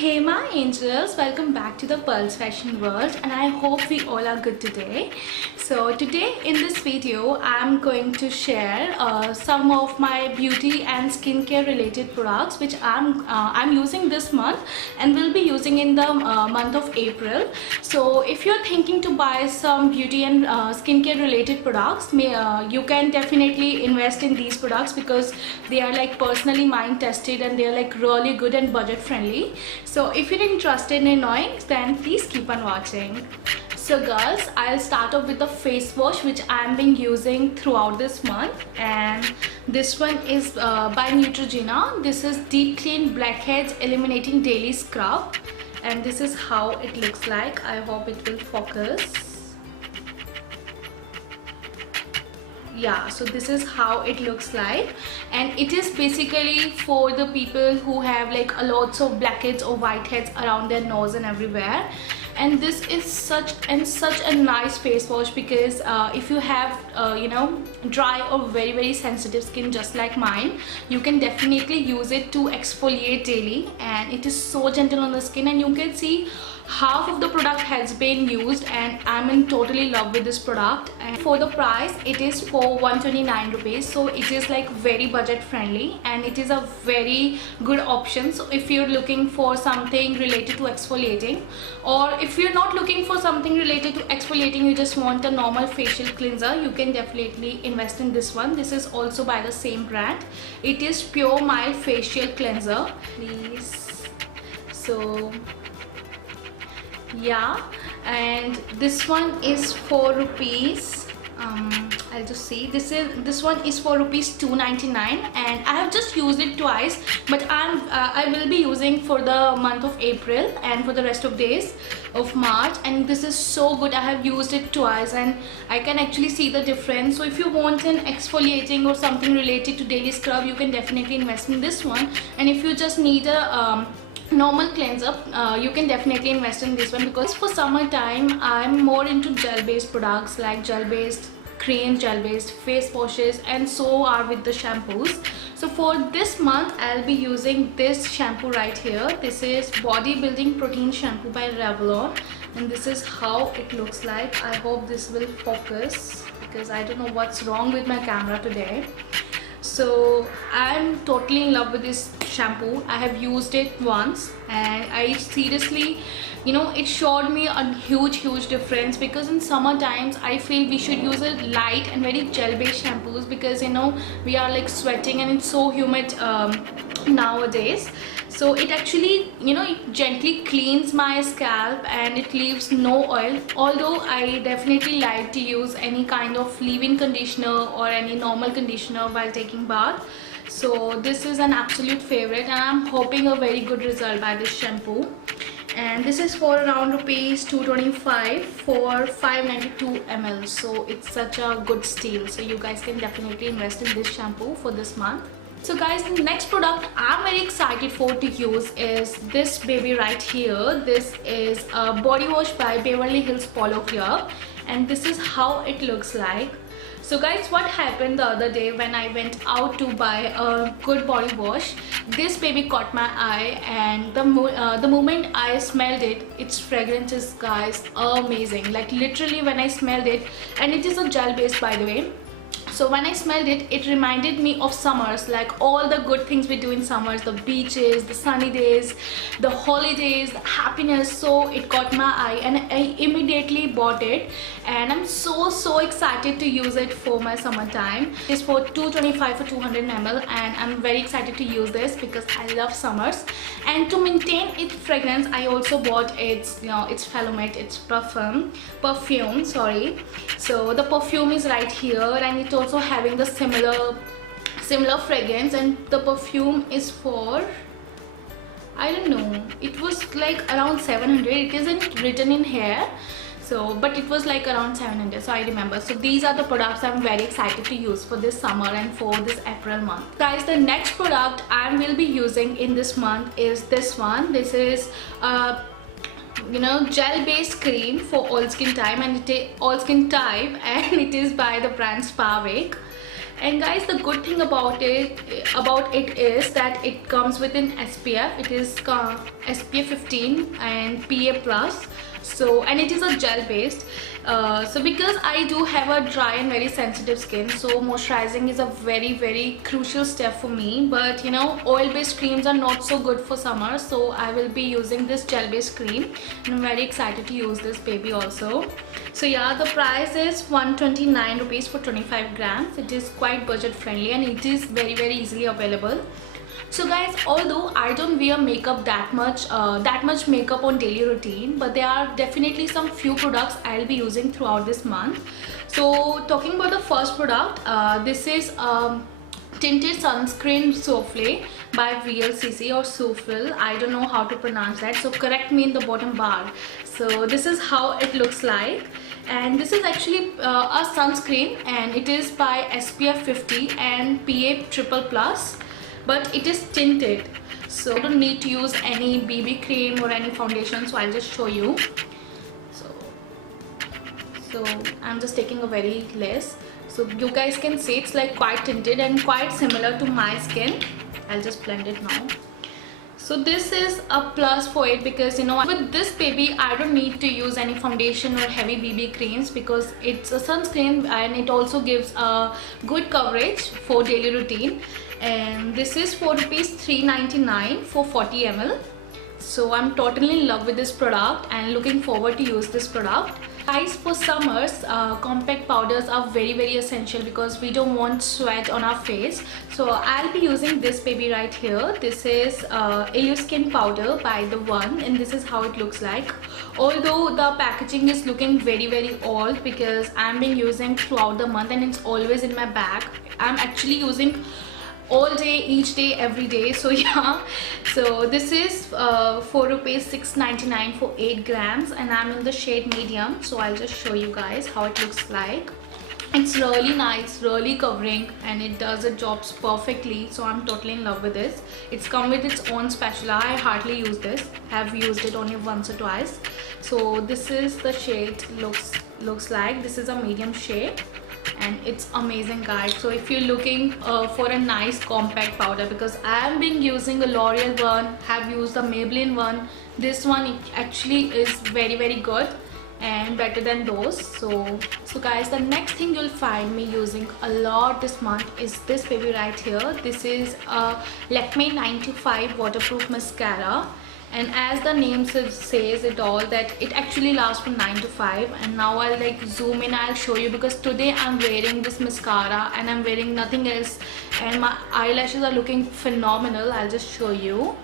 Hey my angels, welcome back to the Pearls Fashion World, and I hope we all are good today. So today in this video I'm going to share some of my beauty and skincare related products which I'm using this month and will be using in the month of April. So if you're thinking to buy some beauty and skincare related products, you can definitely invest in these products because they are like personally mind tested and they are like really good and budget friendly. So if you're interested in knowing, then please keep on watching. So girls, I'll start off with the face wash which I'm been using throughout this month, and this one is by Neutrogena. This is Deep Clean Blackheads Eliminating Daily Scrub, and this is how it looks like. I hope it will focus. Yeah, so this is how it looks like, and it is basically for the people who have like a lots of blackheads or whiteheads around their nose and everywhere. And this is such a nice face wash because if you have dry or very sensitive skin just like mine, you can definitely use it to exfoliate daily, and it is so gentle on the skin. And you can see half of the product has been used, and I'm in totally love with this product. And for the price, it is for 129 rupees, so it is like very budget friendly and it is a very good option. So if you're looking for something related to exfoliating, or if you're not looking for something related to exfoliating, you just want a normal facial cleanser, you can definitely invest in this one. This is also by the same brand. It is Pure Mild Facial Cleanser. Please. So yeah, and this one is 4 rupees. I'll just see, this one is for rupees 299, and I have just used it twice, but I will be using for the month of April and for the rest of days of March. And this is so good. I have used it twice and I can actually see the difference. So if you want an exfoliating or something related to daily scrub, you can definitely invest in this one. And if you just need a normal cleanser, you can definitely invest in this one, because for summertime I'm more into gel based products like gel based cream, gel based face washes, and so are with the shampoos. So for this month I'll be using this shampoo right here. This is Bodybuilding Protein Shampoo by Revlon, and this is how it looks like. I hope this will focus because I don't know what's wrong with my camera today. So I'm totally in love with this shampoo. I have used it once and I seriously, it showed me a huge difference, because in summer times I feel we should use a light and very gel based shampoos, because we are like sweating and it's so humid nowadays. So it actually it gently cleans my scalp and it leaves no oil, although I definitely like to use any kind of leave-in conditioner or any normal conditioner while taking bath. So this is an absolute favorite, and I'm hoping a very good result by this shampoo. And this is for around rupees 225 for 592 ml, so it's such a good steal. So you guys can definitely invest in this shampoo for this month. So guys, the next product I'm very excited for to use is this baby right here. This is a body wash by Beverly Hills Polo Club, and this is how it looks like. So guys, what happened the other day when I went out to buy a good body wash, this baby caught my eye, and the moment I smelled it, its fragrance is, guys, amazing. Like literally when I smelled it, and it is a gel based by the way. So when I smelled it, it reminded me of summers, like all the good things we do in summers, the beaches, the sunny days, the holidays, the happiness. So it caught my eye and I immediately bought it, and I'm so excited to use it for my summertime. It's for 225 for 200 ml, and I'm very excited to use this because I love summers. And to maintain its fragrance, I also bought its its Philomate, its perfume, sorry. So the perfume is right here, and it also having the similar fragrance, and the perfume is for, I don't know, it was like around 700. It isn't written in here, so but it was like around 700, so I remember. So these are the products I'm very excited to use for this summer and for this April month. Guys, the next product I will be using in this month is this one. This is gel based cream for all skin type, and it is by the brand Spa Wake. And guys, the good thing about it is that it comes with an SPF. It is SPF 15 and PA plus. So, and it is a gel based. So because I do have a dry and very sensitive skin, so moisturizing is a very crucial step for me. But you know, oil based creams are not so good for summer, so I will be using this gel based cream, and I'm very excited to use this baby also. So yeah, the price is 129 rupees for 25 grams. It is quite budget friendly and it is very easily available. So guys, although I don't wear makeup that much makeup on daily routine, but there are definitely some few products I'll be using throughout this month. So talking about the first product, this is tinted sunscreen souffle by VLCC or Souffle. I don't know how to pronounce that, so correct me in the bottom bar. So this is how it looks like, and this is actually a sunscreen, and it is by SPF 50 and PA triple plus, but it is tinted, so I don't need to use any BB cream or any foundation. So I'll just show you. So I'm just taking a very less, so you guys can see it's like quite tinted and quite similar to my skin. I'll just blend it now. So this is a plus for it, because you know, with this baby I don't need to use any foundation or heavy BB creams, because it's a sunscreen and it also gives a good coverage for daily routine. And this is for rupees 399 for 40 ml. So I'm totally in love with this product and looking forward to use this product. Guys, for summers, compact powders are very essential because we don't want sweat on our face. So I'll be using this baby right here. This is Illuskin powder by The One, and this is how it looks like. Although the packaging is looking very old, because I'm been using throughout the month and it's always in my bag. I'm actually using all day, each day, every day. So yeah, so this is for rupees 699 for 8 grams, and I'm in the shade medium. So I'll just show you guys how it looks like. It's really nice, really covering, and it does the jobs perfectly. So I'm totally in love with this. It's come with its own spatula. I hardly use this, have used it only once or twice. So this is the shade looks like. This is a medium shade, and it's amazing, guys. So if you're looking for a nice compact powder, because I've been using a L'Oreal one, have used the Maybelline one, this one actually is very good and better than those. So guys, the next thing you'll find me using a lot this month is this baby right here. This is a Lakme 925 waterproof mascara. And as the name says it all, that it actually lasts from 9 to 5. And now I'll like zoom in, I'll show you, because today I'm wearing this mascara and I'm wearing nothing else, and my eyelashes are looking phenomenal. I'll just show you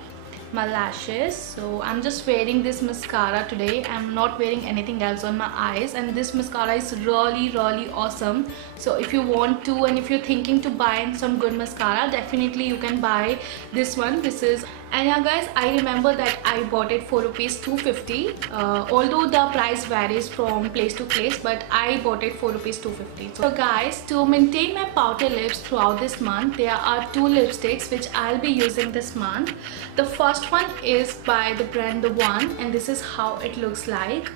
my lashes. So I'm just wearing this mascara today. I'm not wearing anything else on my eyes, and this mascara is really awesome. So if you want to, and if you're thinking to buy some good mascara, definitely you can buy this one. This is, and yeah guys, I remember that I bought it for rupees 250, although the price varies from place to place, but I bought it for rupees 250. So guys, to maintain my pouty lips throughout this month, there are two lipsticks which I'll be using this month. The first one is by the brand The One, and this is how it looks like.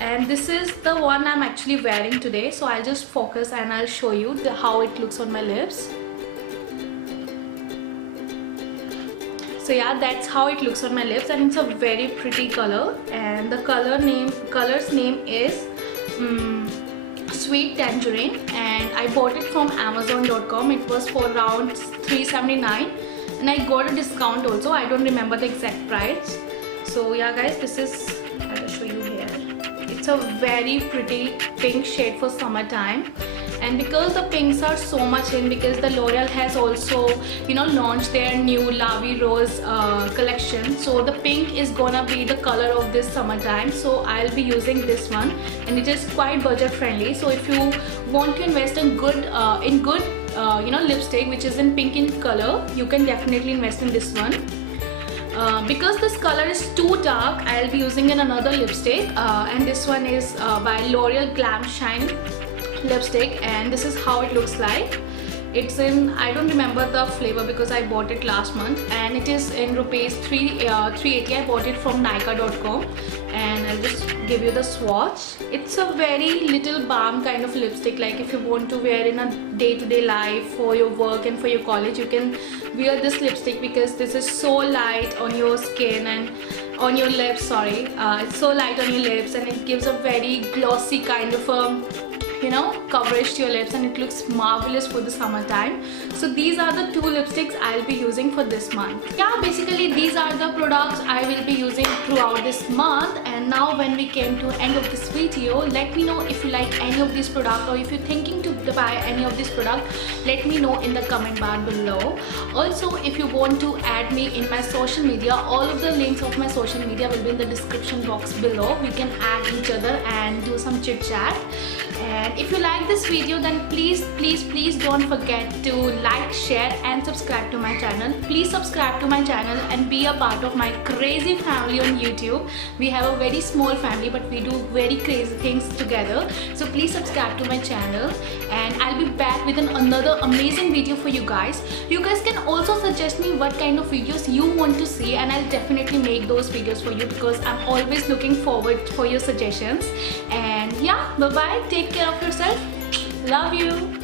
And this is the one I'm actually wearing today. So I'll just focus and I'll show you how it looks on my lips. So yeah, that's how it looks on my lips, and it's a very pretty color. And the color's name is Sweet Tangerine, and I bought it from Amazon.com. It was for around $379, and I got a discount also. I don't remember the exact price. So yeah guys, this is, I'll show you here. It's a very pretty pink shade for summertime. And because the pinks are so much in, because the L'Oreal has also, you know, launched their new La Vie Rose collection, so the pink is gonna be the color of this summertime. So I'll be using this one, and it is quite budget friendly. So if you want to invest in good you know, lipstick which is in pink in color, you can definitely invest in this one. Because this color is too dark, I'll be using in another lipstick, and this one is by L'Oreal Glam Shine lipstick, and this is how it looks like. It's in, I don't remember the flavor because I bought it last month, and it is in rupees 380. I bought it from Nykaa.com, and I'll just give you the swatch. It's a very little balm kind of lipstick, like if you want to wear in a day-to-day life for your work and for your college, you can wear this lipstick because this is so light on your skin and on your lips. Sorry, it's so light on your lips, and it gives a very glossy kind of coverage to your lips, and it looks marvelous for the summertime. So these are the two lipsticks I'll be using for this month. Yeah, basically these are the products I will be using throughout this month. And now when we came to end of this video, let me know if you like any of these products, or if you're thinking to buy any of these products, let me know in the comment bar below. Also, if you want to add me in my social media, all of the links of my social media will be in the description box below. We can add each other and do some chit chat. And if you like this video, then please don't forget to like, share and subscribe to my channel. Please subscribe to my channel and be a part of my crazy family on YouTube. We have a very small family, but we do very crazy things together. So please subscribe to my channel, and I'll be back with another amazing video for you guys. You guys can also suggest me what kind of videos you want to see, and I'll definitely make those videos for you because I'm always looking forward for your suggestions. And yeah, bye bye, take care of yourself, love you.